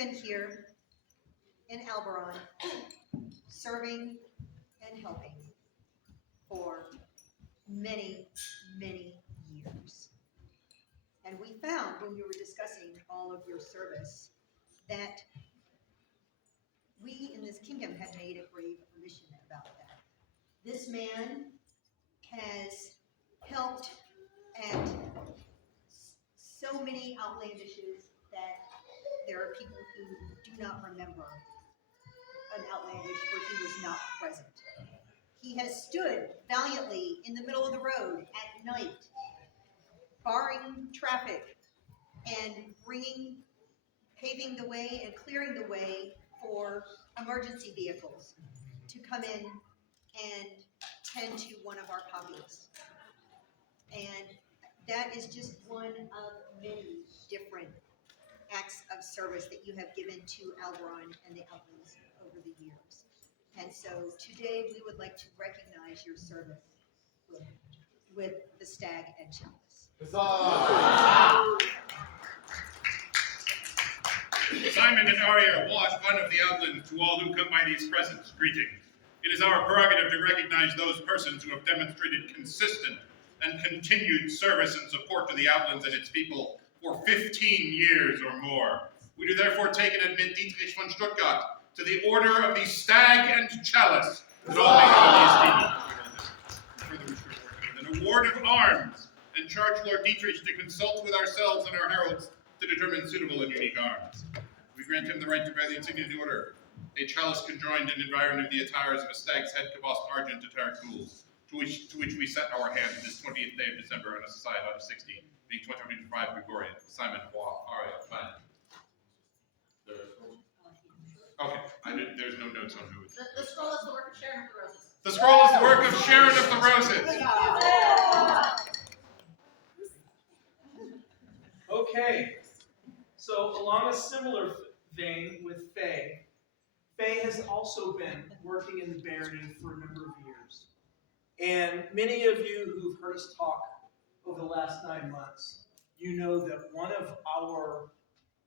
been here in al-Barran serving and helping for many, many years. And we found when we were discussing all of your service that we in this kingdom had made a grave omission about that. This man has helped at so many outlandishes that there are people who do not remember an outlandish where he was not present. He has stood valiantly in the middle of the road at night, barring traffic and paving the way and clearing the way for emergency vehicles to come in and tend to one of our populace. And that is just one of many different acts of service that you have given to al-Barran and the Outlands over the years. And so today we would like to recognize your service with the stag and chalice. Simon and Arya wash one of the Outlands to all who come by these presents. Greeting. It is our prerogative to recognize those persons who have demonstrated consistent and continued service and support to the Outlands and its people for 15 years or more. We do therefore take and admit Dietrich von Stuttgart to the Order of the Stag and Chalice, that all may further an award of arms, and charge Lord Dietrich to consult with ourselves and our heralds to determine suitable and unique arms. We grant him the right to bear the insignia of the order, a chalice conjoined and environed of the attires of a stag's head cabossed argent to Tarek gules, to which we set our hand this 20th day of December on a society out of 60, being 2025 Gregorian. Simon, Bois, Aria, Plan. Okay, there's no notes on who it's. The scroll is the work of Sharon of the Roses. The scroll is the work of Sharon of the Roses. Okay, so along a similar vein with Faye, Faye has also been working in the barony for a number of years. And many of you who've heard us talk over the last 9 months, you know that one of our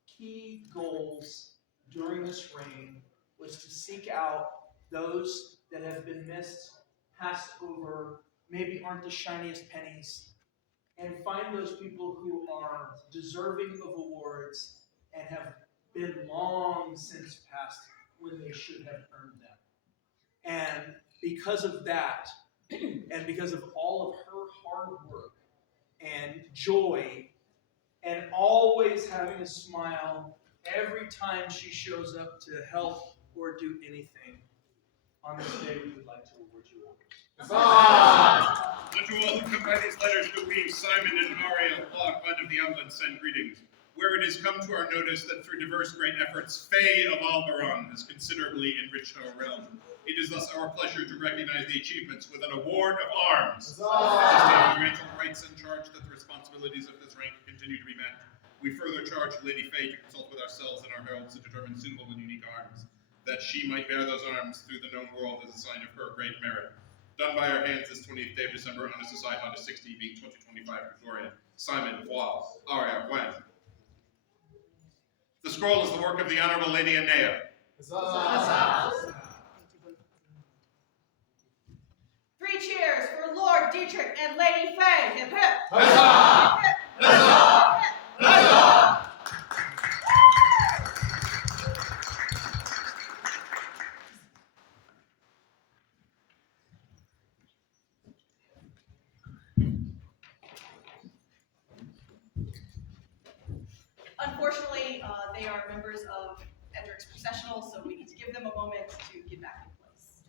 key goals during this reign was to seek out those that have been missed, passed over, maybe aren't the shiniest pennies, and find those people who are deserving of awards and have been long since passed when they should have earned them. And because of that, and because of all of her hard work and joy, and always having a smile every time she shows up to help or do anything, on this day we would like to award you all. Let you all who come by these letters to we, Simon and Aria, Log, one of the Outlands, send greetings. Where it has come to our notice that through diverse great efforts, Faye of al-Barran has considerably enriched our realm. It is thus our pleasure to recognize the achievements with an award of arms. Sustaining regal rights and charge that the responsibilities of this rank continue to be met. We further charge Lady Faye to consult with ourselves and our heralds to determine suitable and unique arms, that she might bear those arms through the known world as a sign of her great merit. Done by our hands this 20th day of December on a society out of 60, being 2025 Gregorian. Simon, Bois, Aria, Gwen. The scroll is the work of the Honorable Lady Anea. Three cheers for Lord Dietrich and Lady Faye. Hip hip. Huzzah! Hip hip. Huzzah! Huzzah! Unfortunately, they are members of Edric's processional, so we need to give them a moment to get back in place.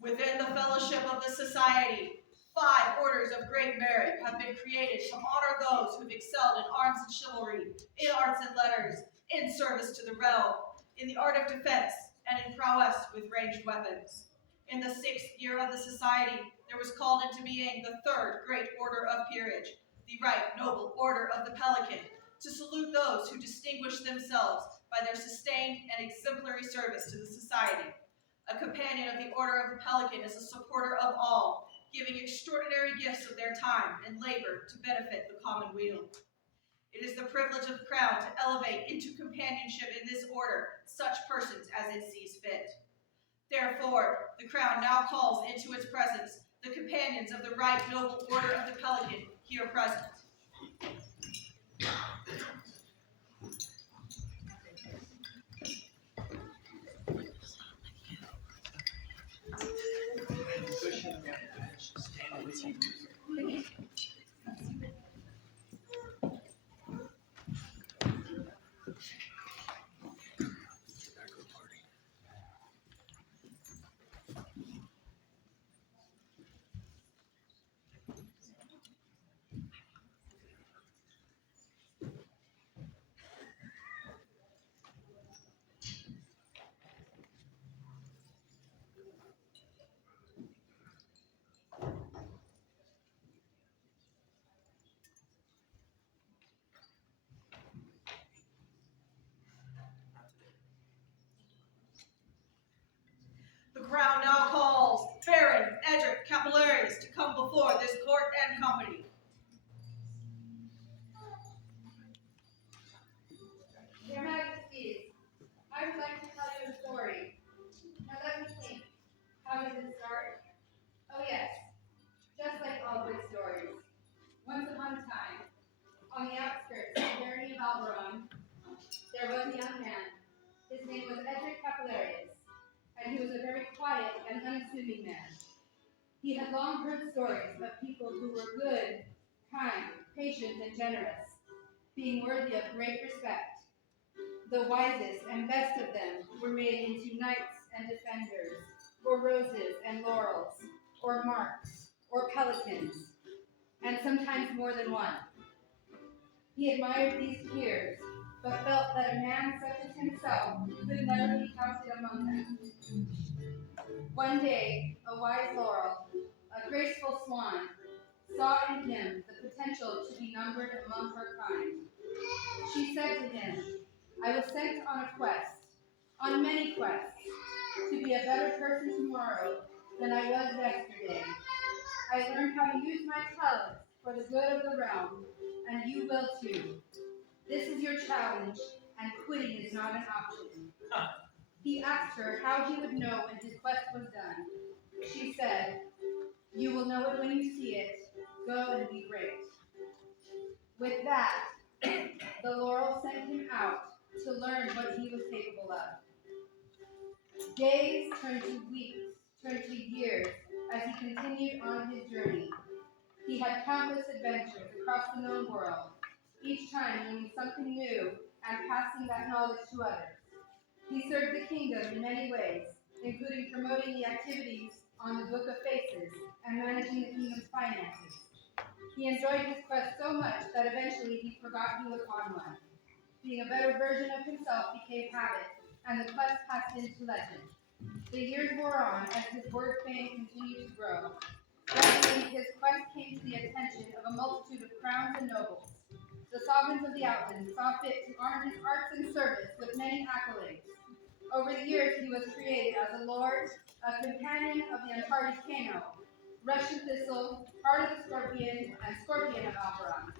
Within the fellowship of the society, 5 5 orders of great merit have been created to honor those who've excelled in arms and chivalry, in arts and letters, in service to the realm, in the art of defense, and in prowess with ranged weapons. In the 6th year of the society, there was called into being the 3rd great order of peerage, the Right Noble Order of the Pelican, to salute those who distinguish themselves by their sustained and exemplary service to the society. A companion of the Order of the Pelican is a supporter of all, giving extraordinary gifts of their time and labor to benefit the common weal. It is the privilege of the Crown to elevate into companionship in this order such persons as it sees fit. Therefore, the Crown now calls into its presence the companions of the Right Noble Order of the Pelican here present. The Crown now calls Baron Edric to come before this court and company. Your Majesties, I would like to tell you a story. Now let me think. How does it start? Oh yes, just like all good stories. Once upon a time, on the outskirts of the barony of al-Barran, there was a young man. His name was Edric, and he was a very quiet and unassuming man. He had long heard stories of people who were good, kind, patient, and generous, being worthy of great respect. The wisest and best of them were made into knights and defenders, or roses and laurels, or marks, or pelicans, and sometimes more than one. He admired these peers, but felt that a man such as himself could never be counted among them. One day, a wise laurel, a graceful swan, saw in him the potential to be numbered among her kind. She said to him, I was sent on a quest, on many quests, to be a better person tomorrow than I was yesterday. I learned how to use my talents for the good of the realm, and you will too. This is your challenge, and quitting is not an option. He asked her how he would know when his quest was done. She said, you will know it when you see it. Go and be great. With that, the laurel sent him out to learn what he was capable of. Days turned to weeks, turned to years, as he continued on his journey. He had countless adventures across the known world, each time learning something new and passing that knowledge to others. He served the kingdom in many ways, including promoting the activities on the Book of Faces and managing the kingdom's finances. He enjoyed his quest so much that eventually he forgot he was on one. Being a better version of himself became habit, and the quest passed into legend. The years wore on as his word fame continued to grow. Gradually, his quest came to the attention of a multitude of crowns and nobles. The sovereigns of the Outlands saw fit to honor his arts and service with many accolades. Over the years, he was created as a lord, a companion of the Antares Cano, Russian Thistle, Heart of the Scorpion, and Scorpion of al-Barran,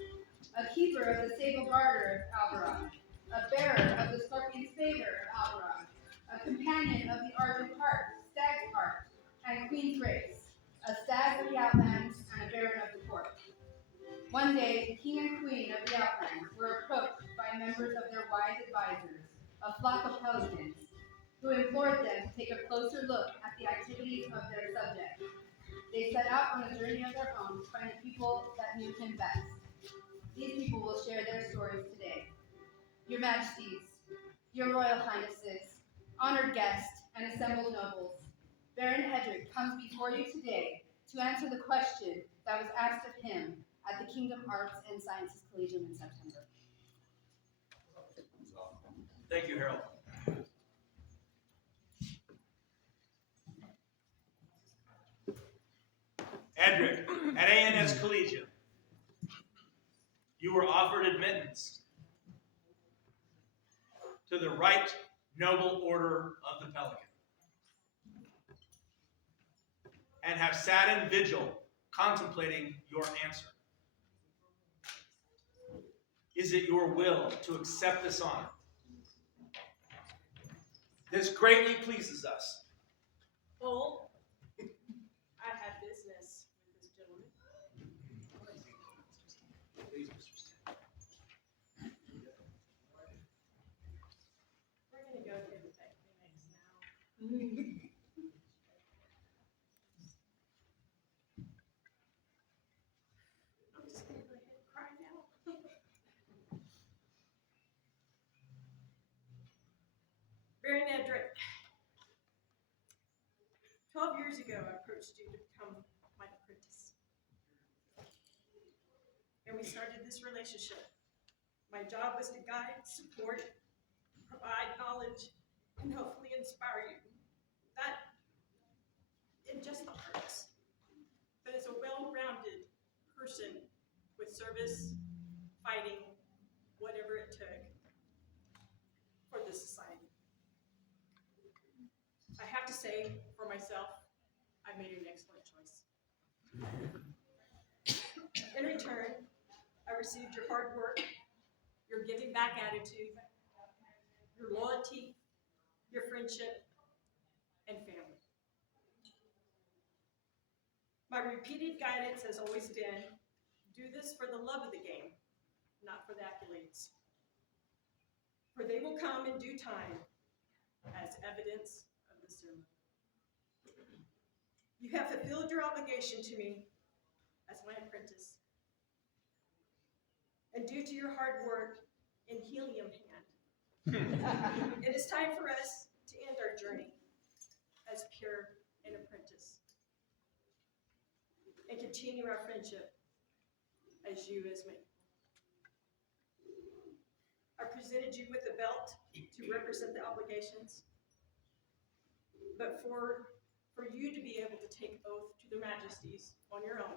a keeper of the sable garter of al-Barran, a bearer of the Scorpion's favor of al-Barran, a companion of the Argent Heart, Stag's Heart, and Queen's Grace, a stag of the Outlands, and a baron of the court. One day, the king and queen of the Outlands were approached by members of their wise advisors, a flock of pelicans, who implored them to take a closer look at the activities of their subjects. They set out on a journey of their own to find the people that knew him best. These people will share their stories today. Your Majesties, your Royal Highnesses, honored guests, and assembled nobles, Baron Edric comes before you today to answer the question that was asked of him at the Kingdom Arts and Sciences Collegium in September. Thank you, Harold. Edric, at A&S Collegium, you were offered admittance to the Right Noble Order of the Pelican, and have sat in vigil contemplating your answer. Is it your will to accept this honor? This greatly pleases us. Bull, I have business with this gentleman. Please, Mr. Stan. We're gonna go through the techniques now. I'm just gonna go ahead and cry now. Baron Edric, 12 years ago, I approached you to become my apprentice. And we started this relationship. My job was to guide, support, provide knowledge, and hopefully inspire you. Not in just the arts, but as a well-rounded person with service, fighting, whatever it took for this society. I have to say, for myself, I made an excellent choice. In return, I received your hard work, your giving back attitude, your loyalty, your friendship, and family. My repeated guidance has always been, do this for the love of the game, not for the accolades. For they will come in due time as evidence of the sermon. You have fulfilled your obligation to me as my apprentice. And due to your hard work in helium hand, it is time for us to end our journey as peer and apprentice and continue our friendship as you as me. I presented you with a belt to represent the obligations, but for you to be able to take oath to their majesties on your own,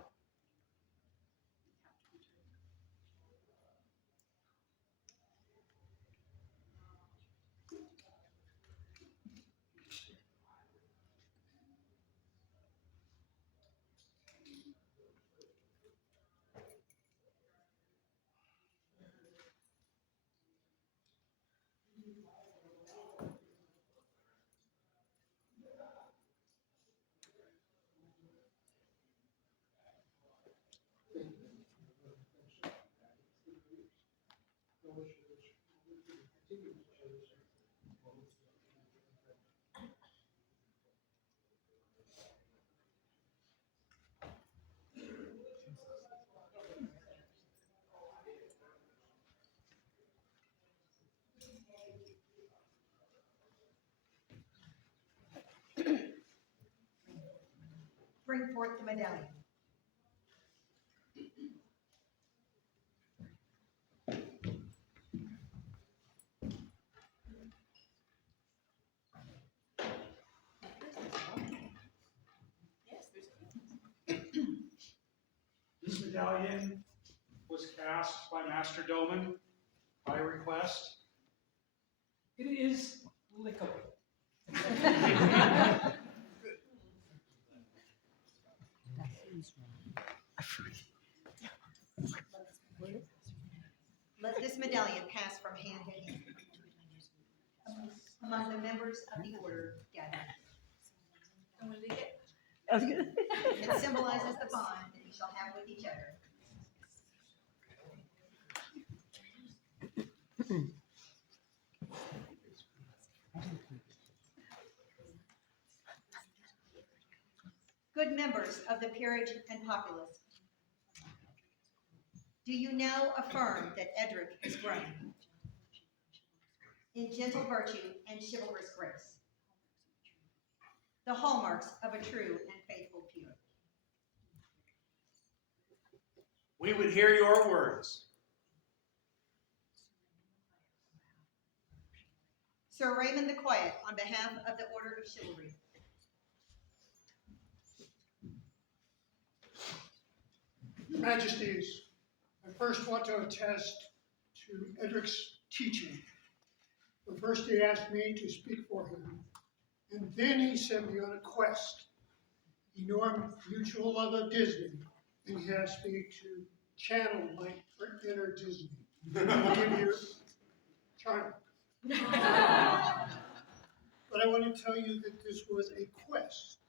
Bring forth the medallion. This medallion was cast by Master Doman by request. It is lickable. Let this medallion pass from hand to hand among the members of the order gathered. It symbolizes the bond that you shall have with each other. Good members of the peerage and populace, do you now affirm that Edric is grown in gentle virtue and chivalrous grace, the hallmarks of a true and faithful peer? we would hear your words. Sir Raymond the Quiet, on behalf of the Order of Chivalry. Your Majesties, I first want to attest to Edric's teaching. But first he asked me to speak for him, and then he sent me on a quest. He knew our mutual love of Disney, and he asked me to channel my inner Disney. I'll give you China. But I want to tell you that this was a quest,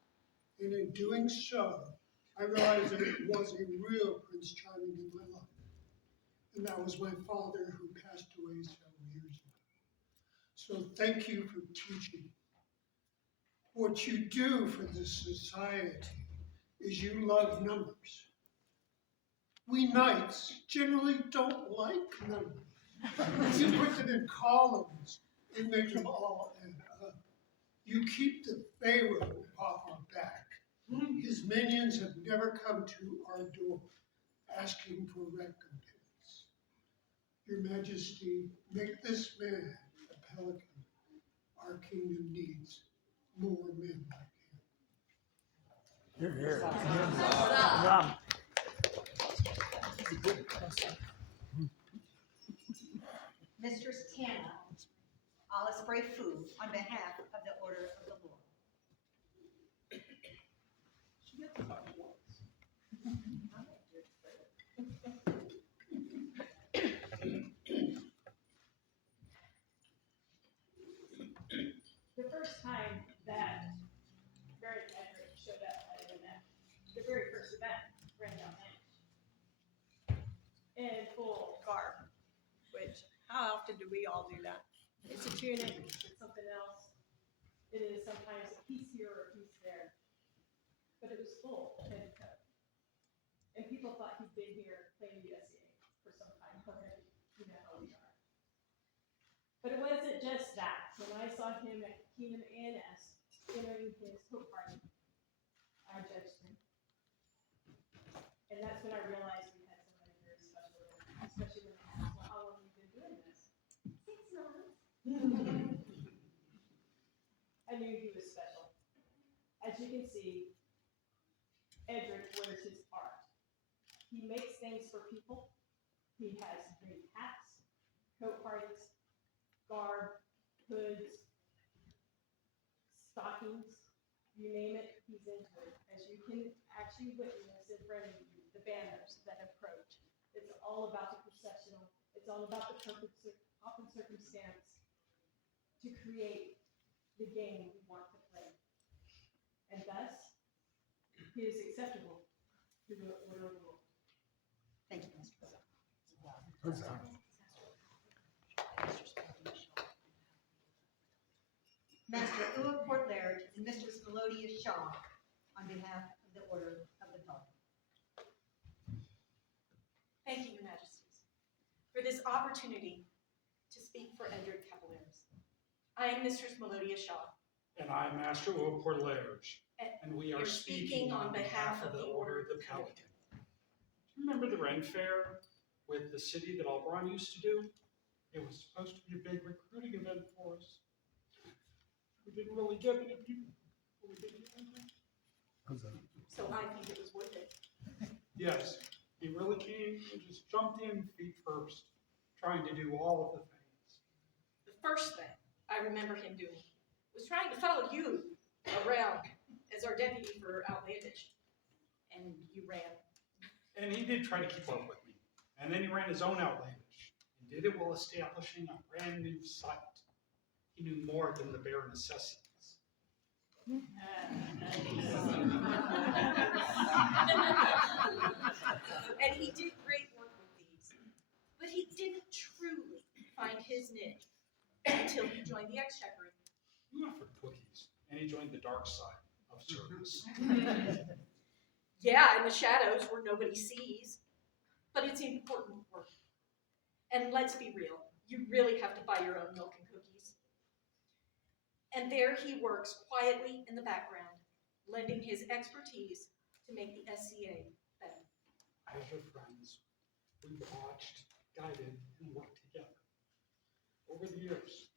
and in doing so, I realized that it was a real Prince Charming in my life. And that was my father, who passed away several years ago. So thank you for teaching. What you do for this society is you love numbers. We knights generally don't like numbers. You put them in columns and make them all add up. You keep the Pharaoh off our back. His minions have never come to our door asking for recompense. Your Majesty, make this man a Pelican. Our kingdom needs more men like him. Here, here. Mistress Tana, Osprey Fu, on behalf of the Order of the Law. The first time that Baron Edric showed up at an event, the very first event, ran down in full garb, which, how often do we all do that? It's a tunic, it's something else. It is sometimes a piece here or a piece there. But it was full head to toe. And people thought he'd been here playing the SEA for some time already. You know how we are. But it wasn't just that. When I saw him at Keenan A&S entering his hope party, I judged him. And that's when I realized we had somebody very special there, especially when they asked, well, how long have you been doing this? 6 months. I knew he was special. As you can see, Edric wears his art. He makes things for people. He has great hats, coat parties, garb, hoods, stockings, you name it, he's into it. As you can actually witness in front of you, the banners that approach. It's all about the processional. It's all about the perfect pomp and circumstance to create the game we want to play. And thus, he is acceptable to the order of the world. Thank you, Mistress. Master Ua Portlaird and Mistress Melodia Shaw, on behalf of the Order of the Pelican. Thank you, Your Majesties, for this opportunity to speak for Edric Cavaliers. I am Mistress Melodia Shaw. And I'm Master Will Portlairge, and we are You're speaking on behalf of the Order of the Pelican. Remember the Ren Fair with the city that al-Barran used to do? It was supposed to be a big recruiting event for us. We didn't really get any people. But we did get them. So I think it was worth it. Yes, he really came and just jumped in feet first, trying to do all of the things. The first thing I remember him doing was trying to follow you around as our deputy for Outlands. And you ran. And he did try to keep up with me. And then he ran his own Outlandish, and did it while establishing a brand new site. He knew more than the bare necessities. And he did great work with these. But he didn't truly find his niche until he joined the Exchequer. He went for cookies, and he joined the dark side of service. Yeah, in the shadows where nobody sees. But it's important work. And let's be real, you really have to buy your own milk and cookies. And there he works quietly in the background, lending his expertise to make the SCA better. As your friends, we watched, guided, and worked together over the years.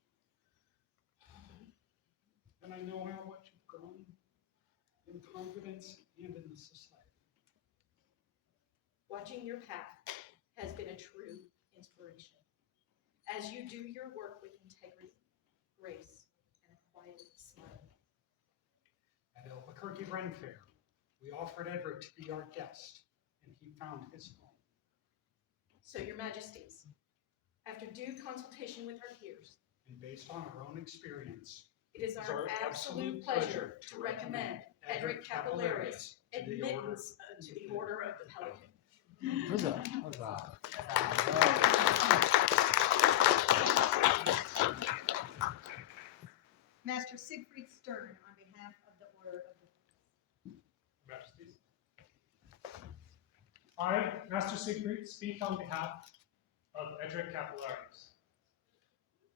And I know how much you've grown in confidence and in the society. Watching your path has been a true inspiration. As you do your work with integrity, grace, and a quiet smile. At Albuquerque Ren Fair, we offered Edric to be our guest, and he found his home. So, Your Majesties, after due consultation with our peers, And based on our own experience, it is our absolute pleasure to recommend Edric Capillaris admittance to the Order of the Pelican. Master Siegfried Stern, on behalf of the Order of the Majesties. I, Master Siegfried, speak on behalf of Edric Capillaris.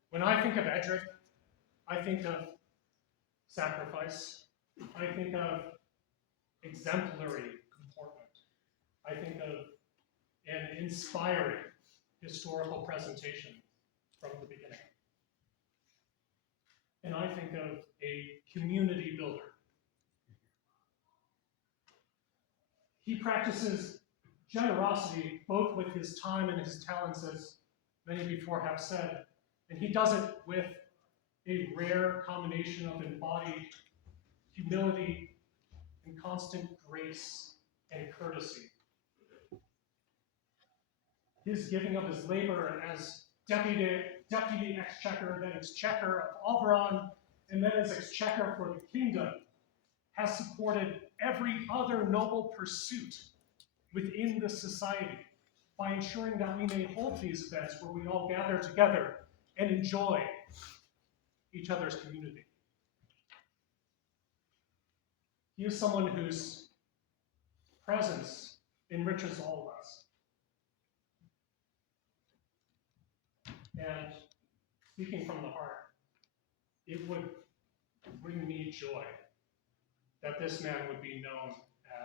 When I think of Edric, I think of sacrifice. I think of exemplary comportment. I think of an inspiring historical presentation from the beginning. And I think of a community builder. He practices generosity both with his time and his talents, as many before have said, and he does it with a rare combination of embodied humility and constant grace and courtesy. His giving of his labor as deputy Exchequer, then Exchequer of al-Barran, and then as Exchequer for the kingdom, has supported every other noble pursuit within the society by ensuring that we may hold these events where we all gather together and enjoy each other's community. He is someone whose presence enriches all of us. And speaking from the heart, it would bring me joy that this man would be known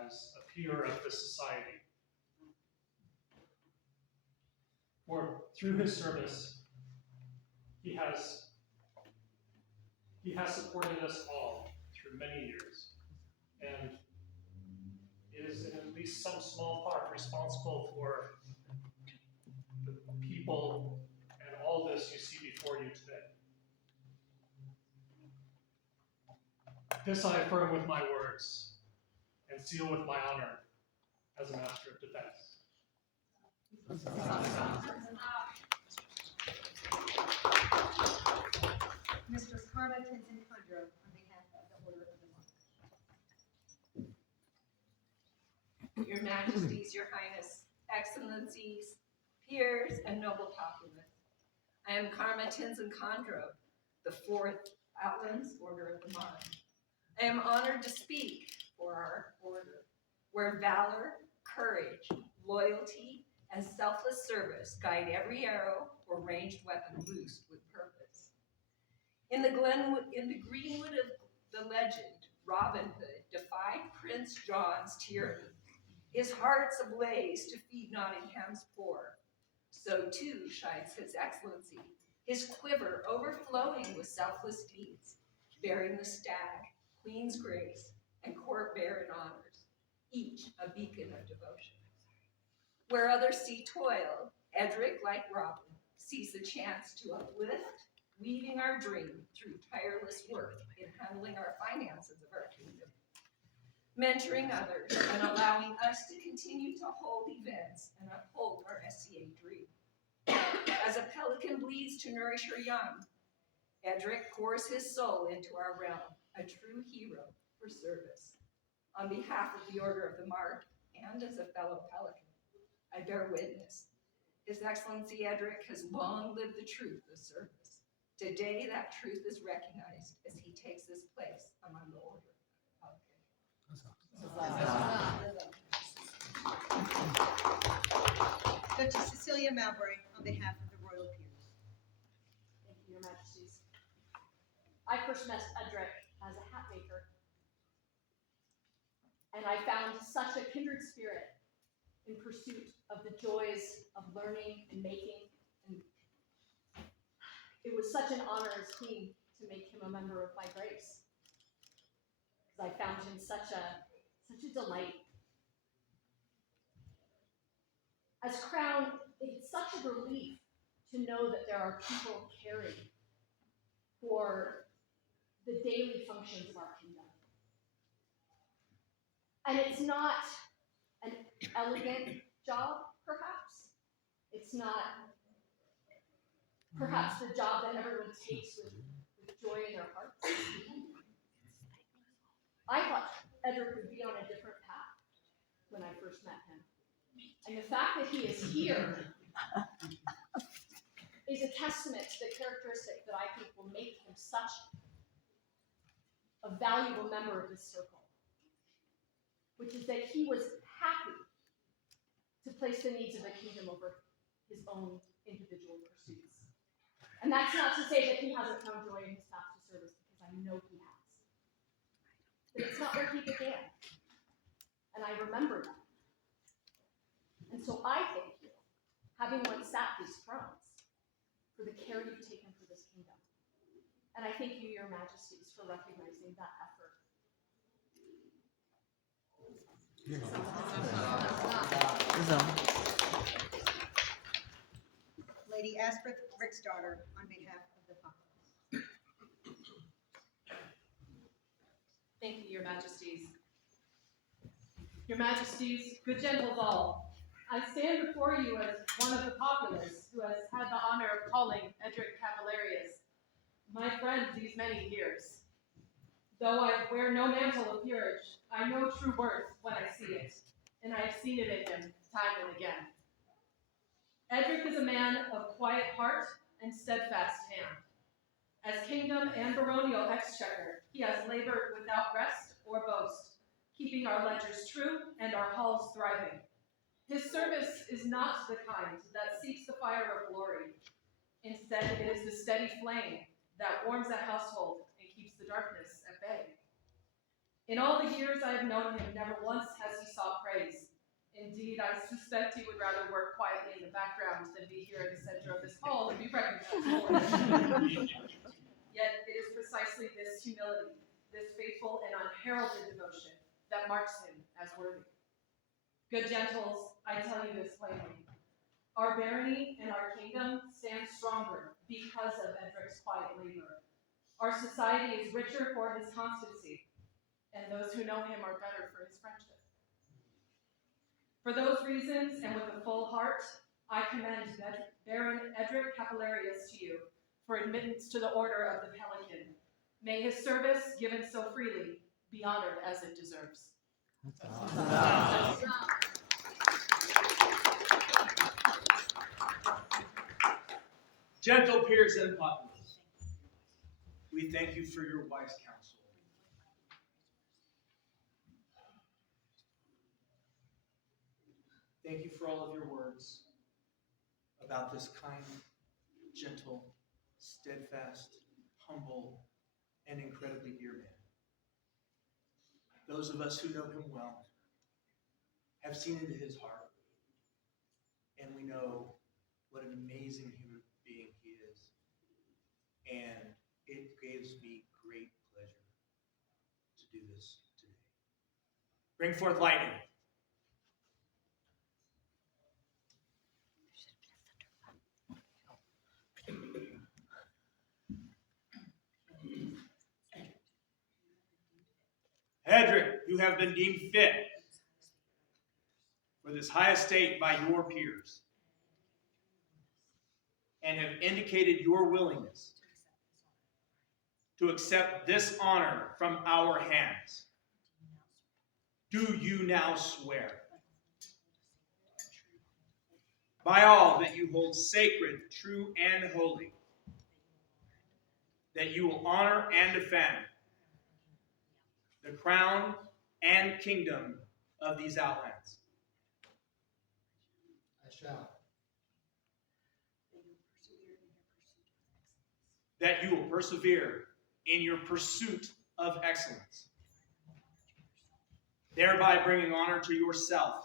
as a peer of the society. For through his service, he has supported us all through many years, and is in at least some small part responsible for the people and all this you see before you today. This I affirm with my words and seal with my honor as a Master of Defense. Mistress Karma Tenzin Kundra, on behalf of the Order of the Monk. Your Majesties, Your Highness, Excellencies, peers, and noble populace. I am Karma Tenzin Kundra, the 4th Outlands Order of the Monk. I am honored to speak for our order, where valor, courage, loyalty, and selfless service guide every arrow or ranged weapon loosed with purpose. In the greenwood of the legend, Robin Hood defied Prince John's tyranny, his heart's ablaze to feed Nottingham's poor. So too shines His Excellency, his quiver overflowing with selfless deeds, bearing the stag, Queen's grace, and court baron honors, each a beacon of devotion. Where others see toil, Edric, like Robin, sees the chance to uplift, weaving our dream through tireless work in handling our finances of our kingdom, mentoring others, and allowing us to continue to hold events and uphold our SCA dream. As a pelican bleeds to nourish her young, Edric pours his soul into our realm, a true hero for service. On behalf of the Order of the Mark, and as a fellow pelican, I bear witness. His Excellency Edric has long lived the truth of service. Today, that truth is recognized as he takes his place among the Order of Pelican. Duchess Cecilia Mowbray, on behalf of the royal peers. Thank you, Your Majesties. I first met Edric as a hat maker, and I found such a kindred spirit in pursuit of the joys of learning and making. And it was such an honor as queen to make him a member of my grace, because I found him such a delight. As crown, it's such a relief to know that there are people caring for the daily functions of our kingdom. And it's not an elegant job, perhaps. It's not perhaps the job that everyone takes with joy in their hearts. I thought Edric would be on a different path when I first met him. And the fact that he is here is a testament to the characteristic that I think will make him such a valuable member of this circle, which is that he was happy to place the needs of the kingdom over his own individual pursuits. And that's not to say that he hasn't found joy in his path to service, because I know he has. But it's not where he began. And I remember that. And so I thank you, having once sat these thrones, for the care you've taken for this kingdom. And I thank you, your majesties, for recognizing that effort. Lady Asprith Rickstarter, on behalf of the Congress. Thank you, your majesties. Your majesties, good gentles all, I stand before you as one of the populace who has had the honor of calling Edric Cavallarius my friend these many years. Though I wear no mantle of peerage, I know true worth when I see it, and I have seen it in him time and again. Edric is a man of quiet heart and steadfast hand. As kingdom and baronial exchequer, he has labored without rest or boast, keeping our ledgers true and our halls thriving. His service is not the kind that seeks the fire of glory. Instead, it is the steady flame that warms a household and keeps the darkness at bay. In all the years I have known him, never once has he sought praise. Indeed, I suspect he would rather work quietly in the background than be here in the center of this hall and be recognized for it. Yet it is precisely this humility, this faithful and unheralded devotion, that marks him as worthy. Good gentles, I tell you this plainly. Our barony and our kingdom stand stronger because of Edric's quiet labor. Our society is richer for his constancy, and those who know him are better for his friendship. For those reasons, and with a full heart, I commend Baron Edric Cavallarius to you for admittance to the Order of the Pelican. May his service, given so freely, be honored as it deserves. Gentle peers and populace, we thank you for your wise counsel. Thank you for all of your words about this kind, gentle, steadfast, humble, and incredibly dear man. Those of us who know him well have seen into his heart, and we know what an amazing human being he is. And it gives me great pleasure to do this today. Bring forth lightning. Edric, you have been deemed fit for this high estate by your peers, and have indicated your willingness to accept this honor from our hands. Do you now swear, by all that you hold sacred, true, and holy, that you will honor and defend the crown and kingdom of these Outlands? I shall. That you will persevere in your pursuit of excellence, thereby bringing honor to yourself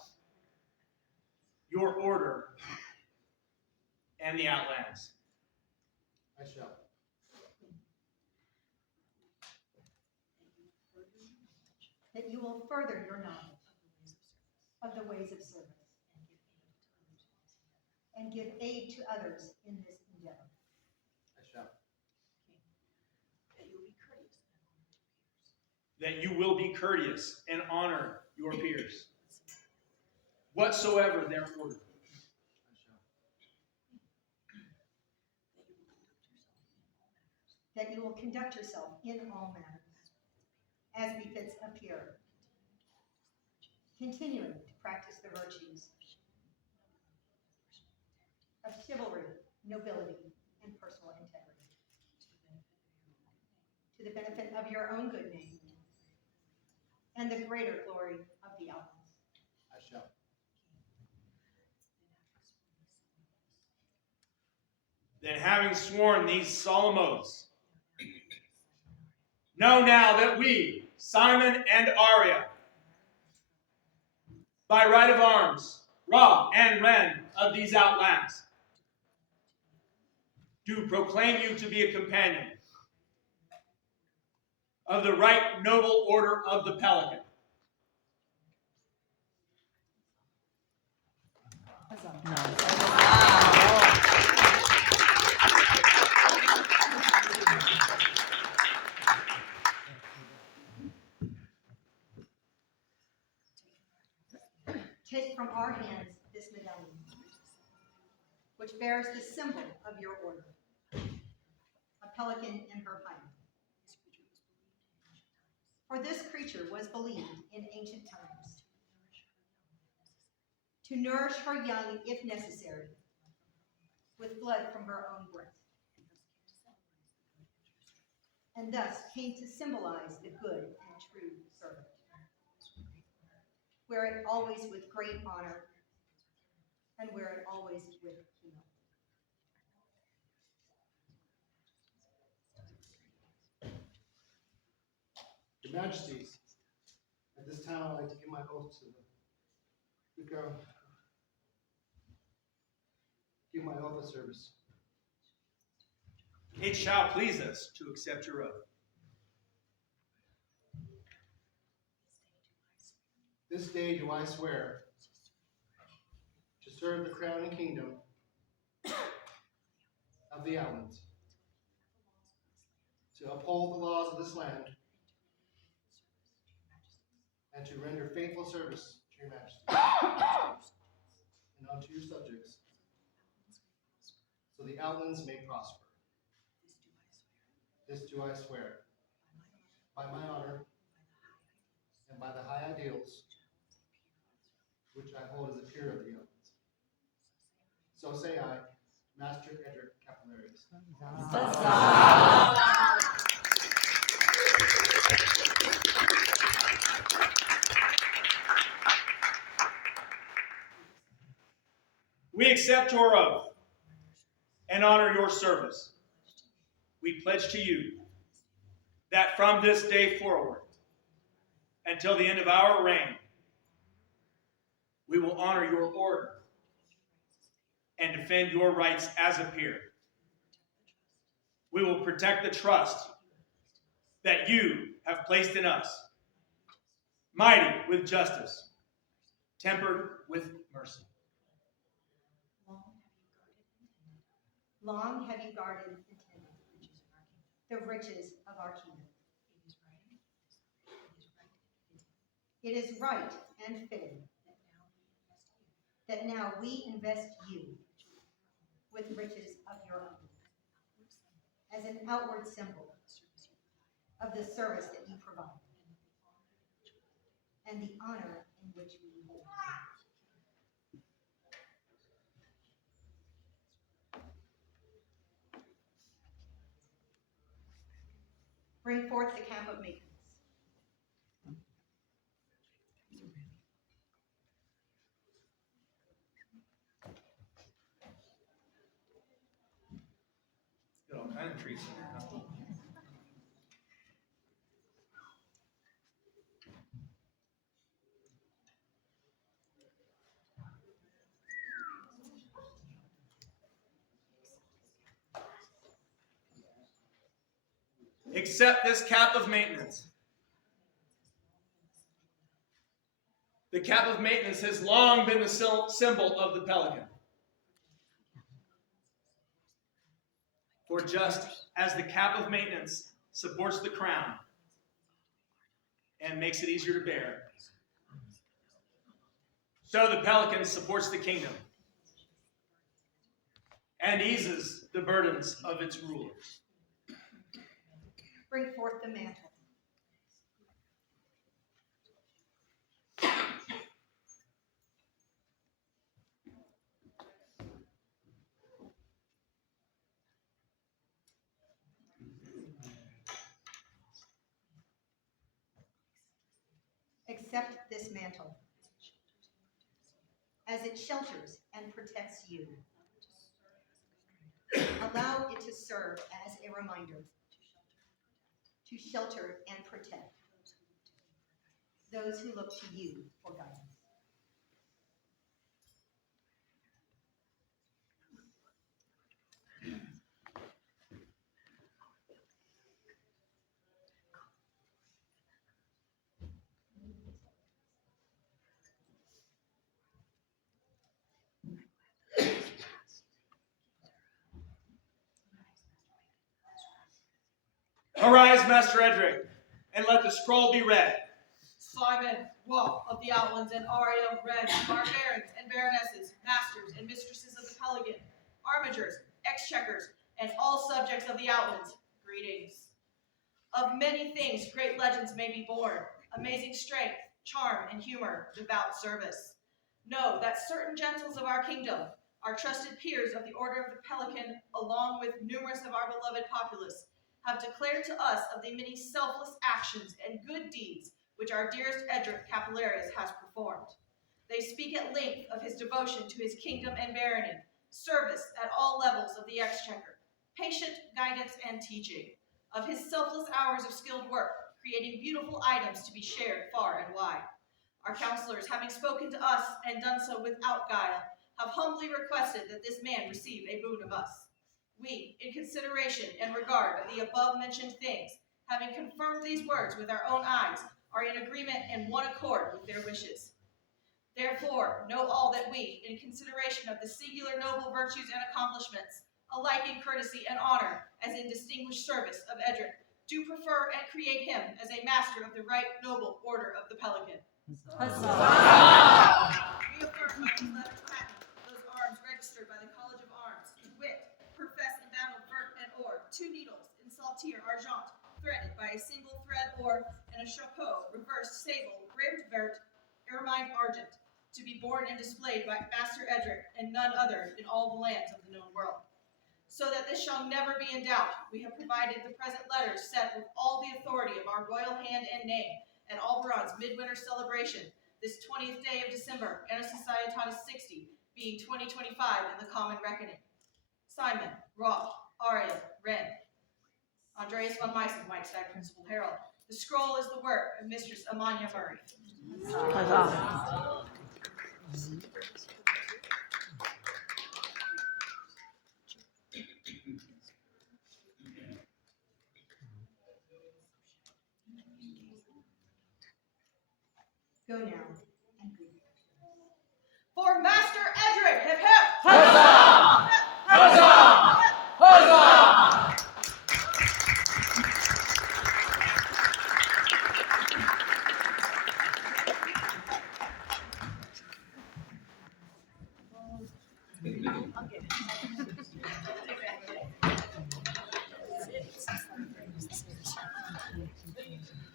your order, and the Outlands. I shall. That you will further your knowledge of the ways of service and give aid to others in this endeavor. I shall. That you will be courteous and honor your peers, whatsoever their order. I shall. That you will conduct yourself in all matters as befits a peer, continuing to practice the virtues of chivalry, nobility, and personal integrity, to the benefit of your own good name and the greater glory of the Outlands. I shall. Then, having sworn these solemn oaths, know now that we, Simon and Arya, by right of arms, Ra and Ren of these Outlands, do proclaim you to be a companion of the right noble order of the Pelican. Take from our hands this medallion, which bears the symbol of your order, a pelican in her hide. For this creature was believed in ancient times to nourish her young, if necessary, with blood from her own breast, and thus came to symbolize the good and true servant. Wear it always with great honor, and wear it always with humility. Your Majesties, at this time I'd like to give my oath to give my oath of service. It shall please us to accept your oath. This day do I swear to serve the crown and kingdom of the Outlands, to uphold the laws of this land, and to render faithful service to your Majesty and unto your subjects, so the Outlands may prosper. This do I swear, by my honor and by the high ideals which I hold as a peer of the Outlands. So say I, Master Edric Capillarius. We accept your oath and honor your service. We pledge to you that from this day forward, until the end of our reign, we will honor your order and defend your rights as a peer. We will protect the trust that you have placed in us, mighty with justice, tempered with mercy. Long have you guarded and tended the riches of our kingdom. It is right and fitting that now we invest you with riches of your own, as an outward symbol of the service that you provide and the honor in which we hold you. Bring forth the cap of maintenance. Got all kinds of treats in there, huh? Accept this cap of maintenance. The cap of maintenance has long been the symbol of the Pelican. For just as the cap of maintenance supports the crown and makes it easier to bear, so the Pelican supports the kingdom and eases the burdens of its rulers. Bring forth the mantle. Accept this mantle, as it shelters and protects you. Allow it to serve as a reminder to shelter and protect those who look to you for guidance. Arise, Master Edric, and let the scroll be read. Simon, Wolf of the Outlands, and Ariel, Ren, our barons and baronesses, masters and mistresses of the Pelican, armigers, exchequers, and all subjects of the Outlands, greetings. Of many things great legends may be born, amazing strength, charm, and humor, devout service. Know that certain gentles of our kingdom, our trusted peers of the Order of the Pelican, along with numerous of our beloved populace, have declared to us of the many selfless actions and good deeds which our dearest Edric Capillarius has performed. They speak at length of his devotion to his kingdom and barony, service at all levels of the Exchequer, patient guidance and teaching, of his selfless hours of skilled work, creating beautiful items to be shared far and wide. Our counselors, having spoken to us and done so without guile, have humbly requested that this man receive a boon of us. We, in consideration and regard of the above-mentioned things, having confirmed these words with our own eyes, are in agreement and one accord with their wishes. Therefore, know all that we, in consideration of the singular noble virtues and accomplishments, alike in courtesy and honor, as in distinguished service of Edric, do prefer and create him as a master of the right noble order of the Pelican. Huzzah! We affirm by these letters patent those arms registered by the College of Arms, wit, professed in battle vert and or, 2 needles in saltire argent, threaded by a single thread or, and a chapeau, reversed sable, rimmed vert, ermine argent, to be borne and displayed by Master Edric and none other in all the lands of the known world. So that this shall never be in doubt, we have provided the present letters set with all the authority of our royal hand and name at al-Barran's Midwinter celebration, this 20th day of December, Anno Societatis 60, being 2025 in the common reckoning. Simon, Roth, Ariel, Ren, Andreas von Meissen, Whitestag Principal Herald. The scroll is the work of Mistress Amanya Murray. Go now and greet. For Master Edric, hip hip! Huzzah! Huzzah! Huzzah!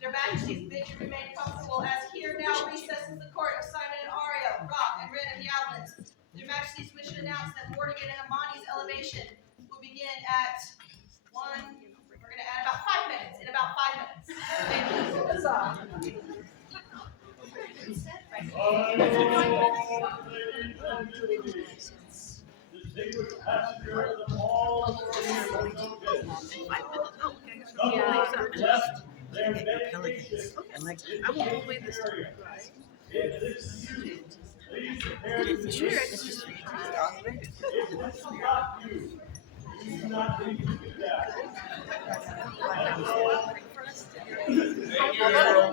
Their Majesties bid you remain comfortable as here now recesses the court of Simon and Ariel, Roth, and Ren of the Outlands. Their Majesties wish to announce that Mortigan and Amani's elevation will begin at 1. We're going to add about 5 minutes. In about 5 minutes. Thank you. Distinguished passengers of all left their medication. I won't play this area. If this is you, please prepare to leave. If this is not you, He's not leaving to do that. Thank you, everyone.